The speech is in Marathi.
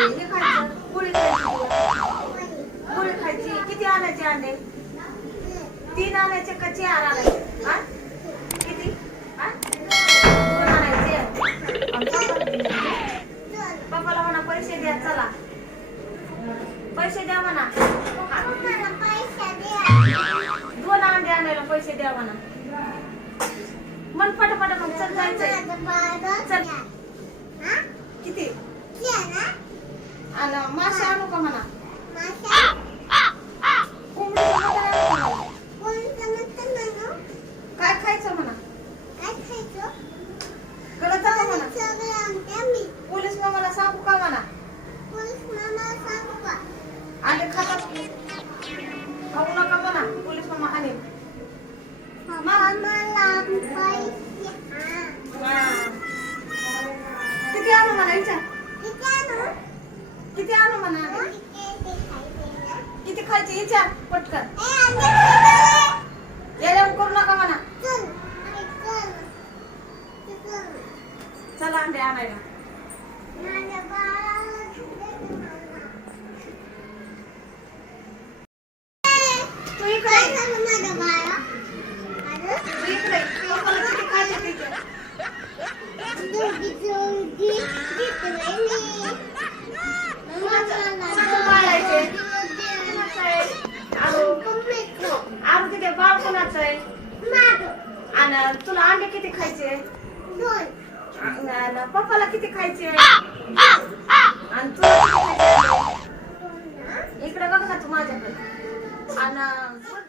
हे खायचं? पोळी खायची पोळी खायची? किती आणायचे अंडे? तीन आणायचे का चार आणायचे? हा? किती? हा? दोन आणायचे. पप्पाला म्हणा पैसे द्या चला. पैसे द्या म्हणा. दोन अंडे आणायला पैसे द्या म्हणा. मन पटापट मग चल जायचंय. चल किती आणि मासे आणू का म्हणा? काय खायचं म्हणा? कळत का म्हणा. पोलीस मला सांगू का म्हणा? अंडे खातात. खाऊ नका म्हणा पोलीस मामा आणि किती आणू म्हणा विचार किती आणू म्हणा? किती खायची? इच्छा पटकन. यायला करू नका म्हणा. चला अंडे आणायला. तू इकडे तू इकडे आणि तुला अंडे किती खायचे? आणि पप्पाला किती खायचे? आणि तुला? इकडे बघ ना तू माझ्याकडे. आणि